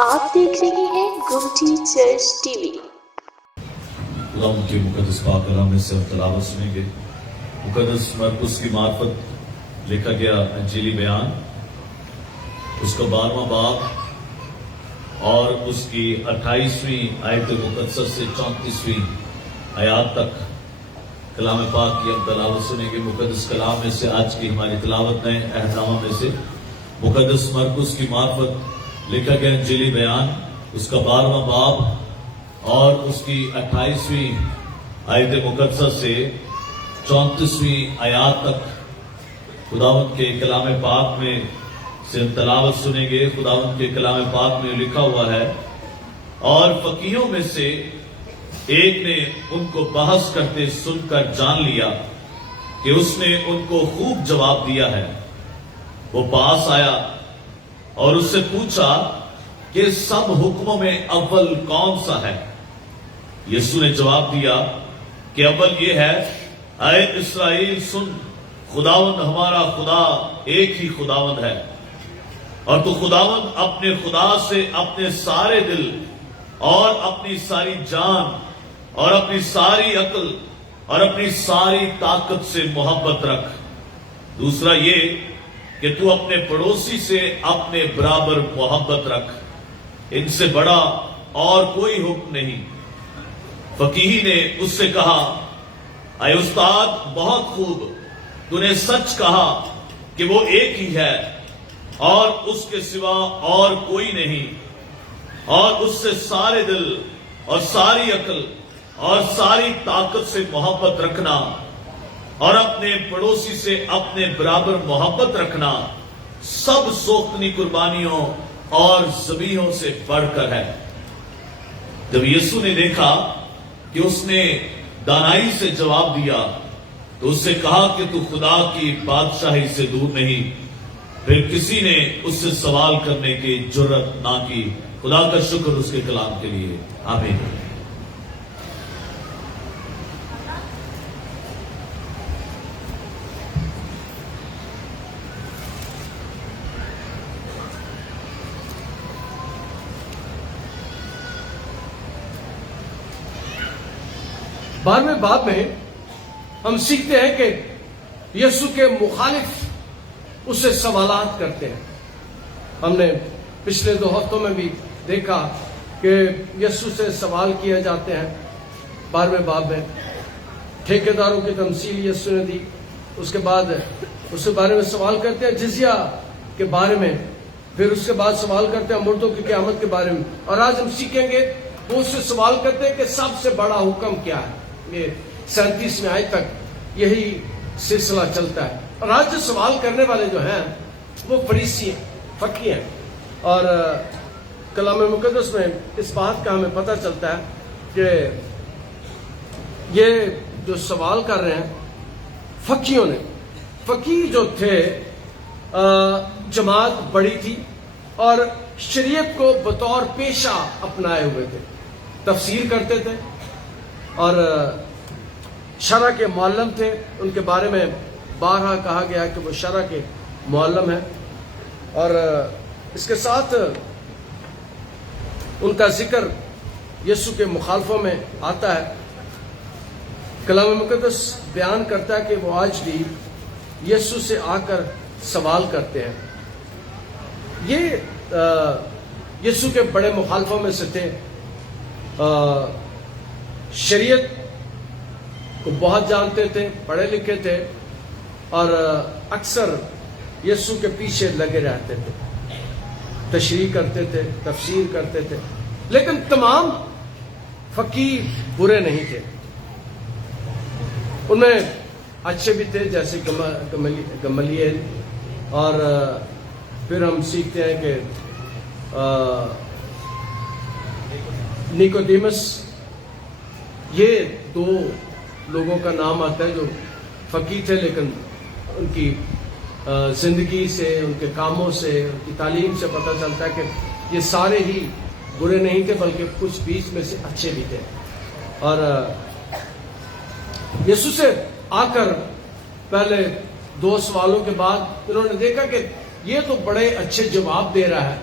آپ دیکھ رہے ہیں گمٹی چرچ ٹی وی۔ خدا ان کے مقدس پاک کلام میں سے ہم تلاوت سنیں گے۔ مقدس مرقس کی معرفت لکھا گیا انجیلی بیان، اس کا 12واں باب اور اس کی 28ویں آیت مقدسہ سے 34ویں آیات تک کلام پاک کی ہم تلاوت سنیں گے۔ مقدس کلام میں سے آج کی ہماری تلاوت نئے عہد نامہ میں سے مقدس مرقس کی معرفت لکھا گیا انجیلی بیان، اس کا 12واں باب اور اس کی 28ویں آیت مقدسہ سے 34ویں آیات تک خداوند کے کلام پاک میں سے تلاوت سنیں گے۔ خداوند کے کلام پاک میں لکھا ہوا ہے، اور فقیہوں میں سے ایک نے ان کو بحث کرتے سن کر جان لیا کہ اس نے ان کو خوب جواب دیا ہے۔ وہ پاس آیا اور اس سے پوچھا کہ سب حکموں میں اول کون سا ہے؟ یسوع نے جواب دیا کہ اول یہ ہے، اے اسرائیل سن، خداوند ہمارا خدا ایک ہی خداوند ہے، اور تو خداوند اپنے خدا سے اپنے سارے دل اور اپنی ساری جان اور اپنی ساری عقل اور اپنی ساری طاقت سے محبت رکھ۔ دوسرا یہ کہ تو اپنے پڑوسی سے اپنے برابر محبت رکھ، ان سے بڑا اور کوئی حکم نہیں۔ فقیہی نے اس سے کہا، اے استاد بہت خوب، تو نے سچ کہا کہ وہ ایک ہی ہے اور اس کے سوا اور کوئی نہیں، اور اس سے سارے دل اور ساری عقل اور ساری طاقت سے محبت رکھنا اور اپنے پڑوسی سے اپنے برابر محبت رکھنا سب سوختنی قربانیوں اور ذبیحوں سے بڑھ کر ہے۔ جب یسوع نے دیکھا کہ اس نے دانائی سے جواب دیا تو اس سے کہا کہ تو خدا کی بادشاہی سے دور نہیں۔ پھر کسی نے اس سے سوال کرنے کی جرت نہ کی۔ خدا کا شکر اس کے کلام کے لیے، آمین۔ بارہویں باب میں ہم سیکھتے ہیں کہ یسوع کے مخالف اس سے سوالات کرتے ہیں۔ ہم نے پچھلے 2 ہفتوں میں بھی دیکھا کہ یسوع سے سوال کیے جاتے ہیں۔ 12ویں باب میں ٹھیکیداروں کی تمثیل یسوع نے دی، اس کے بعد اس کے بارے میں سوال کرتے ہیں جزیہ کے بارے میں، پھر اس کے بعد سوال کرتے ہیں مردوں کی قیامت کے بارے میں، اور آج ہم سیکھیں گے وہ اس سے سوال کرتے ہیں کہ سب سے بڑا حکم کیا ہے۔ یہ 37ویں آیت تک یہی سلسلہ چلتا ہے، اور آج جو سوال کرنے والے جو ہیں وہ فریسی ہیں، فقیہ ہیں، اور کلام مقدس میں اس بات کا ہمیں پتہ چلتا ہے کہ یہ جو سوال کر رہے ہیں فقیوں نے، فقیہ جو تھے جماعت بڑی تھی اور شریعت کو بطور پیشہ اپنائے ہوئے تھے، تفسیر کرتے تھے اور شرع کے معلم تھے۔ ان کے بارے میں بارہا کہا گیا کہ وہ شرع کے معلم ہیں، اور اس کے ساتھ ان کا ذکر یسوع کے مخالفوں میں آتا ہے۔ کلام مقدس بیان کرتا ہے کہ وہ آج بھی یسوع سے آ کر سوال کرتے ہیں۔ یہ یسوع کے بڑے مخالفوں میں سے تھے، شریعت کو بہت جانتے تھے، پڑھے لکھے تھے، اور اکثر یسوع کے پیچھے لگے رہتے تھے، تشریح کرتے تھے، تفسیر کرتے تھے، لیکن تمام فقیہ برے نہیں تھے۔ ان میں اچھے بھی تھے جیسے گملیل، اور پھر ہم سیکھتے ہیں کہ نیکودیمس، یہ 2 لوگوں کا نام آتا ہے جو فقیہ تھے، لیکن ان کی زندگی سے، ان کے کاموں سے، ان کی تعلیم سے پتہ چلتا ہے کہ یہ سارے ہی برے نہیں تھے، بلکہ کچھ بیچ میں سے اچھے بھی تھے۔ اور یسوع سے آ کر پہلے 2 سوالوں کے بعد انہوں نے دیکھا کہ یہ تو بڑے اچھے جواب دے رہا ہے،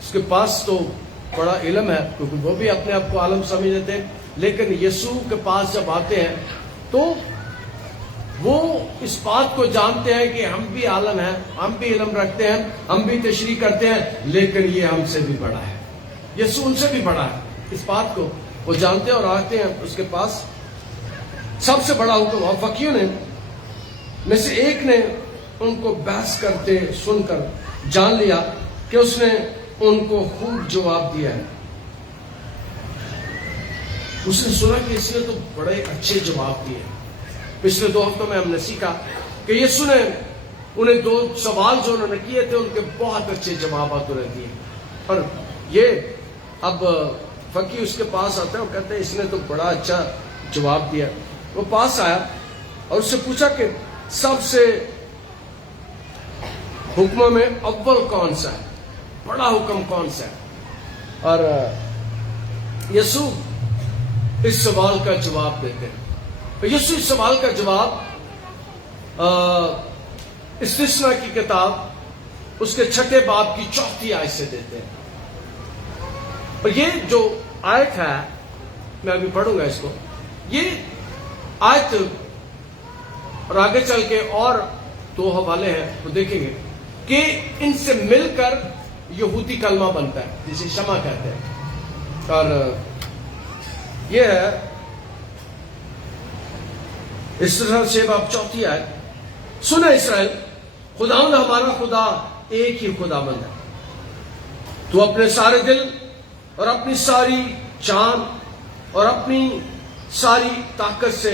اس کے پاس تو بڑا علم ہے کیونکہ وہ بھی اپنے آپ کو عالم سمجھ لیتے ہیں، لیکن یسوع کے پاس جب آتے ہیں تو وہ اس بات کو جانتے ہیں کہ ہم بھی عالم ہیں، ہم بھی علم رکھتے ہیں، ہم بھی تشریح کرتے ہیں، لیکن یہ ہم سے بھی بڑا ہے، یسوع ان سے بھی بڑا ہے۔ اس بات کو وہ جانتے ہیں اور آتے ہیں اس کے پاس۔ سب سے بڑا حکم، اور فقیوں نے میں سے ایک نے ان کو بحث کرتے سن کر جان لیا کہ اس نے ان کو خوب جواب دیا ہے۔ اس نے سنا کہ اس نے تو بڑے اچھے جواب دیے۔ پچھلے 2 ہفتوں میں ہم نے سیکھا کہ یسوع نے انہیں 2 سوال جو انہوں نے کیے تھے ان کے بہت اچھے جوابات انہیں دیے، اور یہ اب فقی اس کے پاس آتا ہے اور کہتے ہیں اس نے تو بڑا اچھا جواب دیا۔ وہ پاس آیا اور اس سے پوچھا کہ سب سے حکموں میں اول کون سا ہے، بڑا حکم کون سا ہے؟ اور یسوع اس سوال کا جواب دیتے ہیں۔ یسوع اس سوال کا جواب استثنا کی کتاب اس کے 6 باب کی 4 آیت سے دیتے ہیں، اور یہ جو آیت ہے میں ابھی پڑھوں گا اس کو، یہ آیت اور آگے چل کے اور 2 حوالے ہیں وہ دیکھیں گے کہ ان سے مل کر یہودی کلمہ بنتا ہے جسے شمع کہتے ہیں، اور یہ ہے استثنا 6 باب 4 آیت۔ سن اسرائیل، خداوند ہمارا خدا ایک ہی خداوند ہے، تو اپنے سارے دل اور اپنی ساری جان اور اپنی ساری طاقت سے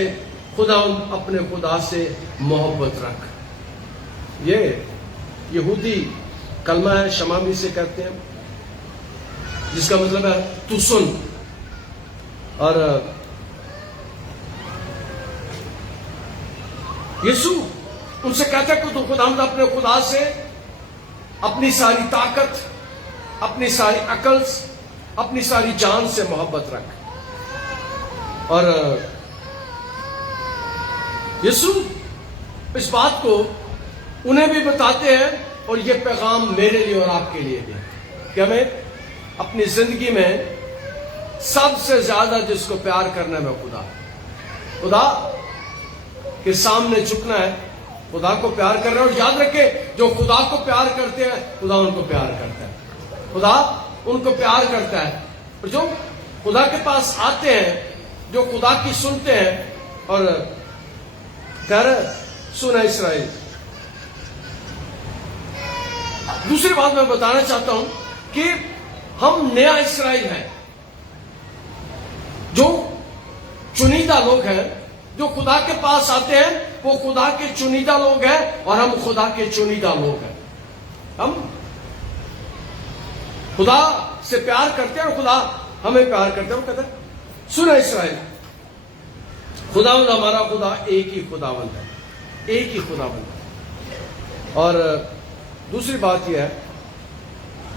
خداوند اپنے خدا سے محبت رکھ۔ یہ یہودی کلمہ ہے، شمع بھی سے کہتے ہیں، جس کا مطلب ہے تو سن۔ اور یسوع ان سے کہتا ہے کہ تو خداوند اپنے خدا سے اپنی ساری طاقت، اپنی ساری عقل، اپنی ساری جان سے محبت رکھ۔ اور یسوع اس بات کو انہیں بھی بتاتے ہیں، اور یہ پیغام میرے لیے اور آپ کے لیے بھی کہ ہمیں اپنی زندگی میں سب سے زیادہ جس کو پیار کرنا ہے وہ خدا کے سامنے جھکنا ہے، خدا کو پیار کرنا ہے۔ اور یاد رکھے جو خدا کو پیار کرتے ہیں خدا ان کو پیار کرتا ہے، خدا ان کو پیار کرتا ہے۔ اور جو خدا کے پاس آتے ہیں، جو خدا کی سنتے ہیں، اور کہہ رہے سن اسرائیل۔ دوسری بات میں بتانا چاہتا ہوں کہ ہم نیا اسرائیل ہیں، جو چنیدہ لوگ ہیں، جو خدا کے پاس آتے ہیں وہ خدا کے چنیدہ لوگ ہیں، اور ہم خدا کے چنیدہ لوگ ہیں۔ ہم خدا سے پیار کرتے ہیں اور خدا ہمیں پیار کرتے ہیں۔ وہ کہتے ہیں سن اسرائیل، خداوند ہمارا خدا ایک ہی خداوند ہے، ایک ہی خداوند ہے۔ اور دوسری بات یہ ہے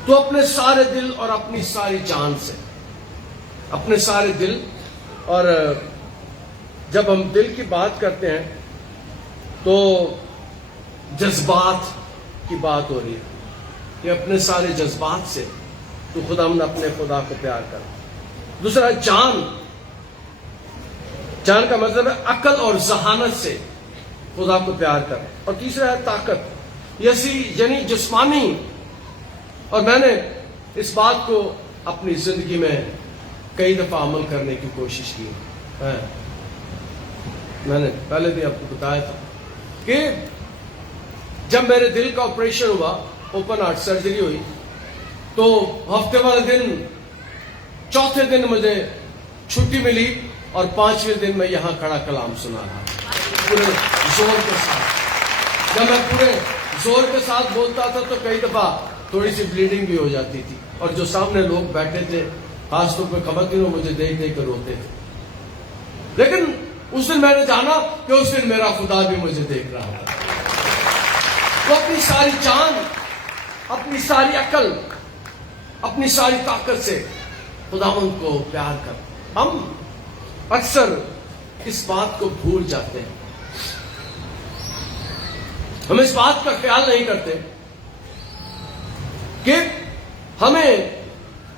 تو اپنے سارے دل اور اپنی ساری جان سے، اپنے سارے دل، اور جب ہم دل کی بات کرتے ہیں تو جذبات کی بات ہو رہی ہے کہ اپنے سارے جذبات سے تو خداوند اپنے خدا کو پیار کر۔ دوسرا جان، جان کا مطلب ہے عقل اور ذہانت سے خدا کو پیار کر۔ اور تیسرا ہے طاقت، یعنی جسمانی۔ اور میں نے اس بات کو اپنی زندگی میں کئی دفعہ عمل کرنے کی کوشش کی ہے۔ میں نے پہلے بھی آپ کو بتایا تھا کہ جب میرے دل کا آپریشن ہوا، اوپن ہارٹ سرجری ہوئی، تو ہفتے والے دن، چوتھے دن مجھے چھٹی ملی، اور 5ویں دن میں یہاں کھڑا کلام سنا رہا پورے زور کے ساتھ۔ جب میں پورے زور کے ساتھ بولتا تھا تو کئی دفعہ تھوڑی سی بلیڈنگ بھی ہو جاتی تھی، اور جو سامنے لوگ بیٹھے تھے، خاص طور پہ خواتین، مجھے دیکھ دیکھ کر روتے تھے۔ لیکن اس دن میں نے جانا کہ اس دن میرا خدا بھی مجھے دیکھ رہا تھا۔ وہ اپنی ساری جان، اپنی ساری عقل، اپنی ساری طاقت سے خداوند کو پیار کر۔ ہم اکثر اس بات کو بھول جاتے ہیں، ہم اس بات کا خیال نہیں کرتے کہ ہمیں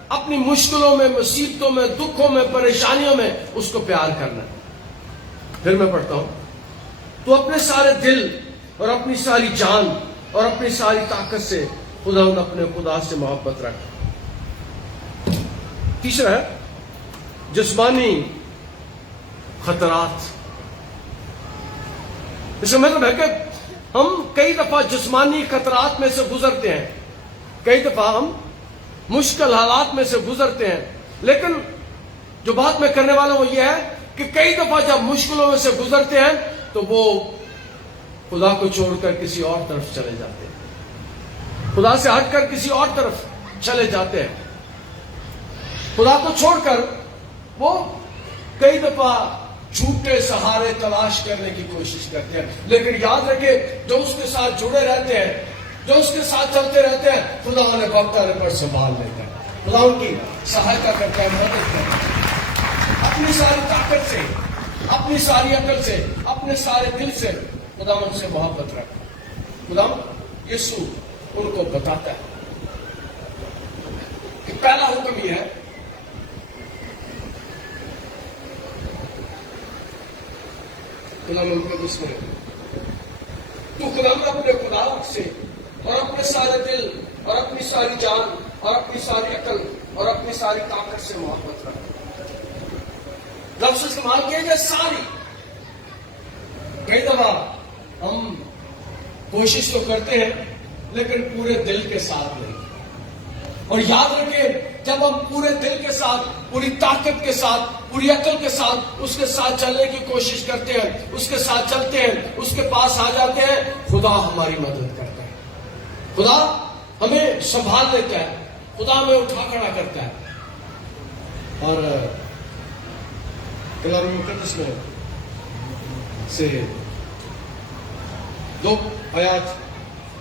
اپنی مشکلوں میں، مصیبتوں میں، دکھوں میں، پریشانیوں میں اس کو پیار کرنا ہے۔ پھر میں پڑھتا ہوں، تو اپنے سارے دل اور اپنی ساری جان اور اپنی ساری طاقت سے اپنے خدا سے محبت رکھ۔ تیسرا ہے جسمانی خطرات۔ اس کا مطلب ہے کہ ہم کئی دفعہ جسمانی خطرات میں سے گزرتے ہیں، کئی دفعہ ہم مشکل حالات میں سے گزرتے ہیں، لیکن جو بات میں کرنے والا ہوں وہ یہ ہے کہ کئی دفعہ جب مشکلوں میں سے گزرتے ہیں تو وہ خدا کو چھوڑ کر کسی اور طرف چلے جاتے ہیں، خدا سے ہٹ کر کسی اور طرف چلے جاتے ہیں، خدا کو چھوڑ کر وہ کئی دفعہ جھوٹے سہارے تلاش کرنے کی کوشش کرتے ہیں۔ لیکن یاد رکھے، جو اس کے ساتھ جڑے رہتے ہیں، جو اس کے ساتھ چلتے رہتے ہیں، خدا انہیں وقت آنے پر سنبھال لیتا ہے، خدا ان کی سہایتا کرتا ہے، مدد کرتا ہے۔ اپنی ساری طاقت سے، اپنی ساری عقل سے، اپنے سارے دل سے خدا ان سے محبت رکھتا۔ خدا یسوع ان کو بتاتا ہے کہ پہلا حکم یہ ہے، خدا مقدس میں تو خدا میں اپنے خدا سے اور اپنے سارے دل اور اپنی ساری جان اور اپنی ساری عقل اور اپنی ساری طاقت سے محبت رکھ۔ لفظ استعمال کیا گیا ساری۔ کئی دفعہ ہم کوشش تو کرتے ہیں لیکن پورے دل کے ساتھ نہیں، اور یاد رکھیں جب ہم پورے دل کے ساتھ، پوری طاقت کے ساتھ، پوری عقل کے ساتھ اس کے ساتھ چلنے کی کوشش کرتے ہیں، اس کے ساتھ چلتے ہیں، اس کے پاس آ جاتے ہیں، خدا ہماری مدد کرتا ہے، خدا ہمیں سنبھال لیتا ہے، خدا ہمیں اٹھا کھڑا کرتا ہے۔ اور کلام مقدس میں سے دو آیات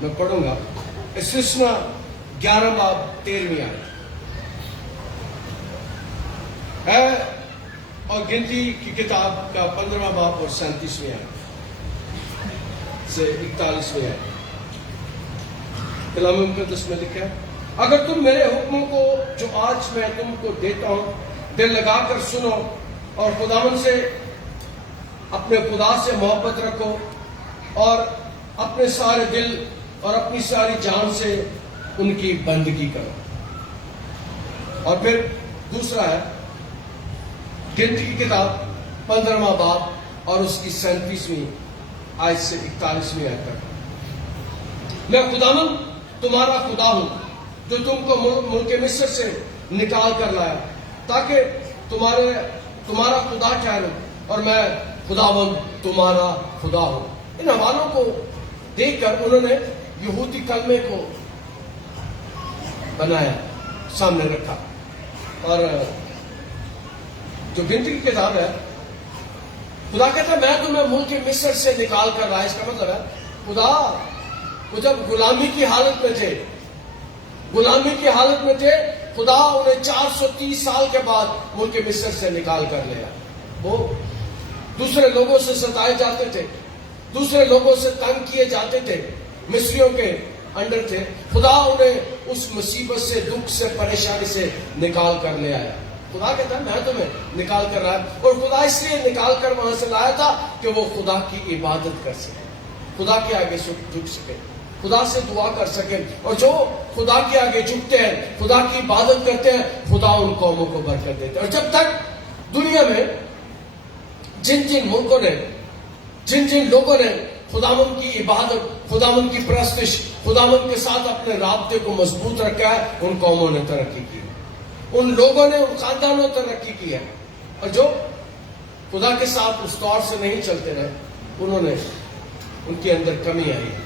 میں پڑھوں گا، استثنا 11 باب 13ویں آیت ہے، اور گنتی کی کتاب کا 15واں باب اور 37ویں آیت سے 41ویں آیت۔ کلام مقدس میں لکھا ہے، اگر تم میرے حکموں کو جو آج میں تم کو دیتا ہوں دل لگا کر سنو اور خداوند سے، اپنے خدا سے محبت رکھو اور اپنے سارے دل اور اپنی ساری جان سے ان کی بندگی کرو۔ اور پھر دوسرا ہے گنتی کی کتاب 15واں باب اور اس کی 37ویں آیت سے 41ویں آیت تک، میں خداوند تمہارا خدا ہوں جو تم کو ملک مصر سے نکال کر لایا تاکہ تمہارا خدا ٹھہروں، اور میں خداوند تمہارا خدا ہوں۔ ان حوالوں کو دیکھ کر انہوں نے یہودی کلمے کو بنایا، سامنے رکھا، اور جو گنتی کی کتاب ہے، خدا کہتا ہے میں تمہیں ملک مصر سے نکال کر لایا۔ اس کا مطلب ہے خدا وہ جب غلامی کی حالت میں تھے، غلامی کی حالت میں تھے، خدا انہیں 430 سال کے بعد ملک مصر سے نکال کر لیا۔ وہ دوسرے لوگوں سے ستائے جاتے تھے، دوسرے لوگوں سے تنگ کیے جاتے تھے، مصریوں کے انڈر تھے، خدا انہیں اس مصیبت سے، دکھ سے، پریشانی سے نکال کر لے آیا۔ خدا کہتا ہے میں تمہیں نکال کر لایا، اور خدا اس لیے نکال کر وہاں سے لایا تھا کہ وہ خدا کی عبادت کر سکے، خدا کے آگے جھک سکے، خدا سے دعا کر سکے، اور جو خدا کے آگے جھکتے ہیں، خدا کی عبادت کرتے ہیں، خدا ان قوموں کو برکت دیتے ہیں۔ اور جب تک دنیا میں جن جن ملکوں نے، جن جن لوگوں نے خداوند کی عبادت، خداوند کی پرستش، خداوند کے ساتھ اپنے رابطے کو مضبوط رکھا ہے، ان قوموں نے ترقی کی، ان لوگوں نے، ان خاندانوں نے ترقی کی ہے، اور جو خدا کے ساتھ اس طور سے نہیں چلتے رہے، انہوں نے، ان کے اندر کمی آئی ہے۔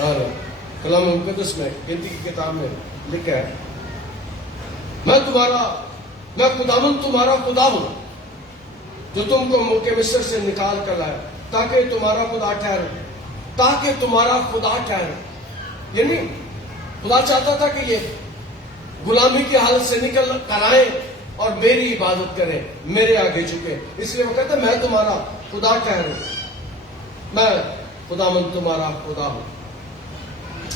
اور کلام مقدس میں گنتی کی کتاب میں لکھا ہے، میں خداوند تمہارا خدا ہوں جو تم کو ملک مصر سے نکال کر لایا تاکہ تمہارا خدا ٹھہرے، تاکہ تمہارا خدا ٹھہرے۔ یعنی خدا چاہتا تھا کہ یہ غلامی کی حالت سے نکل کر آئیں اور میری عبادت کریں، میرے آگے جھکے، اس لیے وہ کہتا ہے میں تمہارا خدا ٹھہروں، میں خداوند تمہارا خدا ہوں۔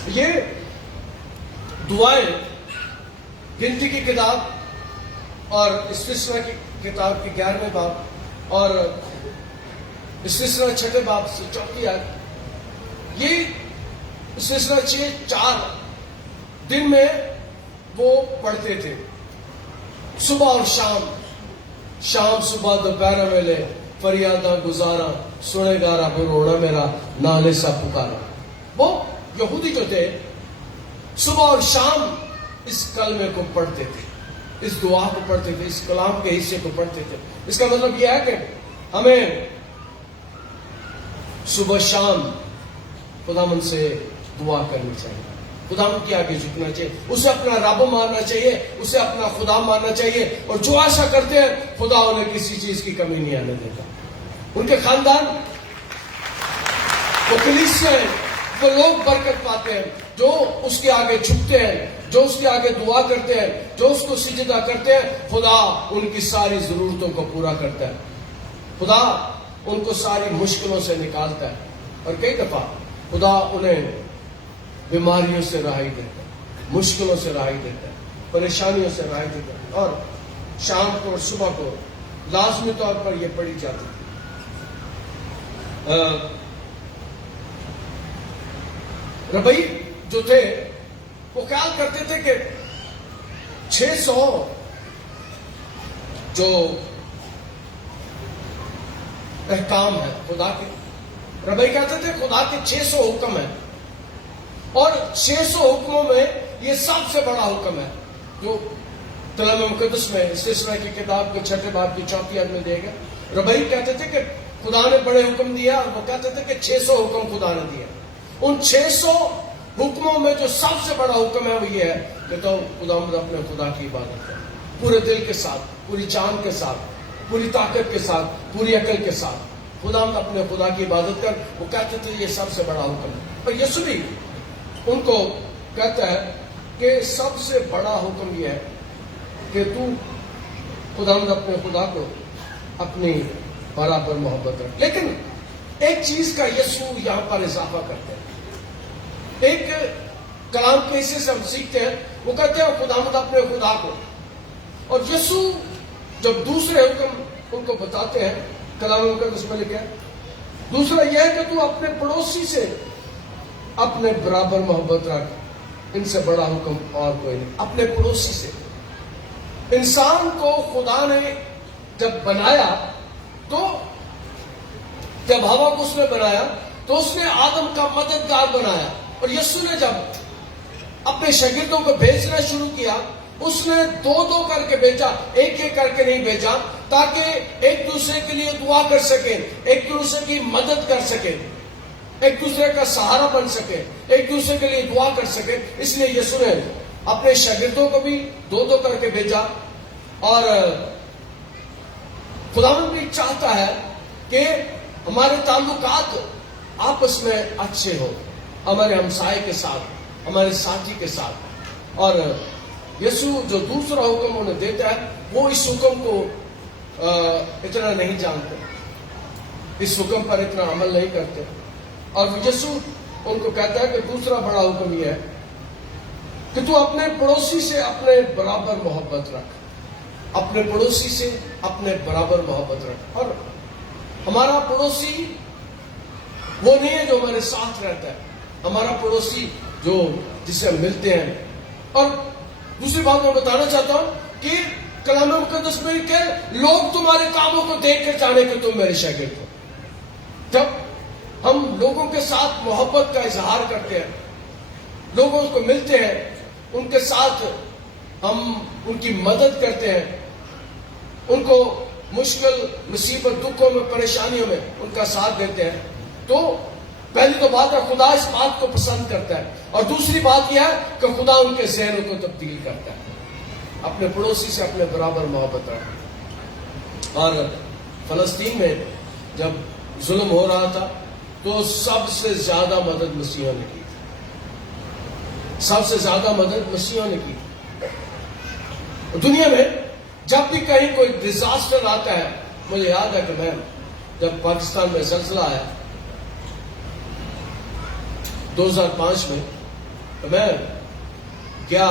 یہ دعائیں گنتی کی کتاب اور استثنا کی کتاب کے 11ویں باب اور استثنا 6 باب سے 4 آیت. یہ استثنا 4 دن میں وہ پڑھتے تھے صبح اور شام صبح دوپہر ویلے فریاداں گزارا سنے گارا پھر رونا میرا نالے سا پکارا. وہ یہودی جو تھے صبح اور شام اس کلمے کو پڑھتے تھے, اس دعا کو پڑھتے تھے, اس کلام کے حصے کو پڑھتے تھے. اس کا مطلب یہ ہے کہ ہمیں صبح شام خداوند سے دعا کرنی چاہیے, خداوند کے آگے جھکنا چاہیے, اسے اپنا رب ماننا چاہیے, اسے اپنا خدا ماننا چاہیے. اور جو ایسا کرتے ہیں خدا انہیں کسی چیز کی کمی نہیں آنے دیتا. ان کے خاندان وہ کلیسیا ہیں, وہ لوگ برکت پاتے ہیں جو اس کے آگے جھکتے ہیں, جو اس کے آگے دعا کرتے ہیں, جو اس کو سجدہ کرتے ہیں. خدا ان کی ساری ضرورتوں کو پورا کرتا ہے, خدا ان کو ساری مشکلوں سے نکالتا ہے. اور کئی دفعہ خدا انہیں بیماریوں سے رہائی دیتا ہے, مشکلوں سے رہائی دیتا ہے, پریشانیوں سے رہائی دیتا ہے. اور شام کو اور صبح کو لازمی طور پر یہ پڑھی جاتی ہے. ربی جو تھے وہ خیال کرتے تھے کہ 600 جو احکام ہے خدا کے, ربی کہتے تھے خدا کے 600 حکم ہیں اور 600 حکموں میں یہ سب سے بڑا حکم ہے جو کلام مقدس میں استثنا کی کتاب کے 6 باب کی 4 آیت میں دے گا. ربی کہتے تھے کہ خدا نے بڑے حکم دیا اور وہ کہتے تھے کہ 600 حکم خدا نے دیا. ان 600 حکموں میں جو سب سے بڑا حکم ہے وہ یہ ہے کہ تو خداوند اپنے خدا کی عبادت کر, پورے دل کے ساتھ, پوری جان کے ساتھ, پوری طاقت کے ساتھ, پوری عقل کے ساتھ خداوند اپنے خدا کی عبادت کر. وہ کہتے تھے یہ سب سے بڑا حکم ہے. اور یسوع بھی ان کو کہتا ہے کہ سب سے بڑا حکم یہ ہے کہ تو خداوند اپنے خدا کو اپنی برابر محبت رکھ. لیکن ایک چیز کا یسوع یہاں پر اضافہ کرتے ہیں, ایک کلام کے حصے سے ہم سیکھتے ہیں. وہ کہتے ہیں خداوند اپنے خدا کو, اور یسوع جب دوسرے حکم ان کو بتاتے ہیں کلام مقدس میں لکھا ہے, دوسرا یہ ہے کہ تو اپنے پڑوسی سے اپنے برابر محبت رکھ. ان سے بڑا حکم اور کوئی نہیں. اپنے پڑوسی سے. انسان کو خدا نے جب بنایا تو جب ہوا کو اس نے بنایا تو اس نے آدم کا مددگار بنایا. اور یسوع نے جب اپنے شاگردوں کو بھیجنا شروع کیا اس نے 2 کر کے بھیجا, ایک کر کے نہیں بھیجا, تاکہ ایک دوسرے کے لیے دعا کر سکے, ایک دوسرے کی مدد کر سکے, ایک دوسرے کا سہارا بن سکے, ایک دوسرے کے لیے دعا کر سکے. اس لیے یسوع نے اپنے شاگردوں کو بھی 2 کر کے بھیجا. اور خداوند بھی چاہتا ہے کہ ہمارے تعلقات آپس میں اچھے ہو, ہمارے ہمسائے کے ساتھ, ہمارے ساتھی کے ساتھ. اور یسوع جو دوسرا حکم انہیں دیتا ہے وہ اس حکم کو اتنا نہیں جانتے, اس حکم پر اتنا عمل نہیں کرتے. اور یسوع ان کو کہتا ہے کہ دوسرا بڑا حکم یہ ہے کہ تو اپنے پڑوسی سے اپنے برابر محبت رکھ, اپنے پڑوسی سے اپنے برابر محبت رکھ. اور ہمارا پڑوسی وہ نہیں ہے جو ہمارے ساتھ رہتا ہے, ہمارا پڑوسی جو جس سے ہم ملتے ہیں. اور دوسری بات میں بتانا چاہتا ہوں کہ کلام مقدس میں کہ لوگ تمہارے کاموں کو دیکھ کر جانے کہ تم میرے شاگرد ہو. جب ہم لوگوں کے ساتھ محبت کا اظہار کرتے ہیں, لوگوں کو ملتے ہیں, ان کے ساتھ ہم ان کی مدد کرتے ہیں, ان کو مشکل مصیبت دکھوں میں پریشانیوں میں ان کا ساتھ دیتے ہیں, تو پہلی تو بات ہے خدا اس بات کو پسند کرتا ہے. اور دوسری بات یہ ہے کہ خدا ان کے ذہنوں کو تبدیل کرتا ہے. اپنے پڑوسی سے اپنے برابر محبت رکھیں. اور فلسطین میں جب ظلم ہو رہا تھا تو سب سے زیادہ مدد مسیحوں نے کی, سب سے زیادہ مدد مسیحوں نے کی. دنیا میں جب بھی کہیں کوئی ڈیزاسٹر آتا ہے, مجھے یاد ہے کہ میں جب پاکستان میں زلزلہ آیا 2005 میں, تو میں گیا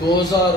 2000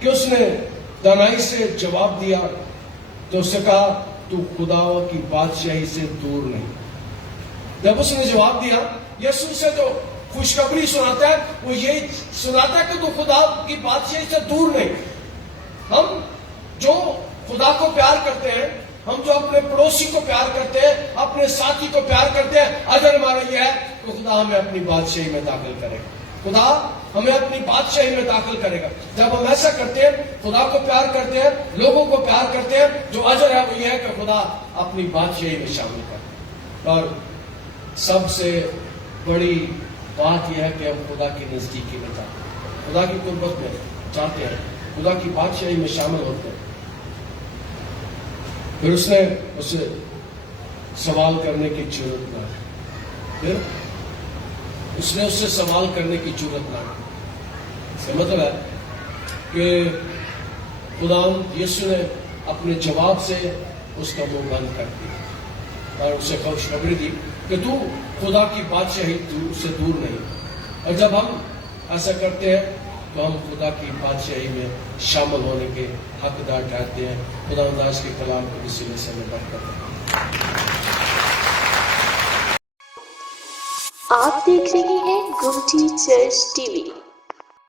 کہ اس نے دانائی سے جواب دیا تو اس نے کہا تو خدا کی بادشاہی سے دور نہیں. جب اس نے جواب دیا یسوع سے جو خوشخبری سناتا ہے وہ یہی سناتا ہے کہ تو خدا کی بادشاہی سے دور نہیں. ہم جو خدا کو پیار کرتے ہیں, ہم جو اپنے پڑوسی کو پیار کرتے ہیں, اپنے ساتھی کو پیار کرتے ہیں, اجر ہمارا یہ ہے کہ خدا ہمیں اپنی بادشاہی میں داخل کرے گا. خدا ہمیں اپنی بادشاہی میں داخل کرے گا. جب ہم ایسا کرتے ہیں, خدا کو پیار کرتے ہیں, لوگوں کو پیار کرتے ہیں, جو اجر ہے وہ یہ ہے کہ خدا اپنی بادشاہی میں شامل کرے. اور سب سے بڑی بات یہ ہے کہ ہم خدا کی نزدیکی میں جاتے ہیں, خدا کی قربت میں جاتے ہیں, خدا کی بادشاہی میں شامل ہوتے ہیں. پھر اس نے اسے سوال کرنے کی ضرورت نہ کی. پھر اس نے اس سے سوال کرنے کی ضرورت نہ کی. اس کا مطلب ہے کہ خدا یسوع نے اپنے جواب سے اس کا منہ بند کر دیا اور اسے خوشخبری دی کہ تو خدا کی بادشاہی سے دور نہیں. اور جب ہم ایسا کرتے ہیں تو ہم خدا کی بادشاہی میں شامل ہونے کے حقدار ٹھہرتے ہیں. خدا انداز کے کلام کو اسی میں سے میں برکت دے. آپ دیکھ رہے ہیں گمٹی چرچ ٹی وی.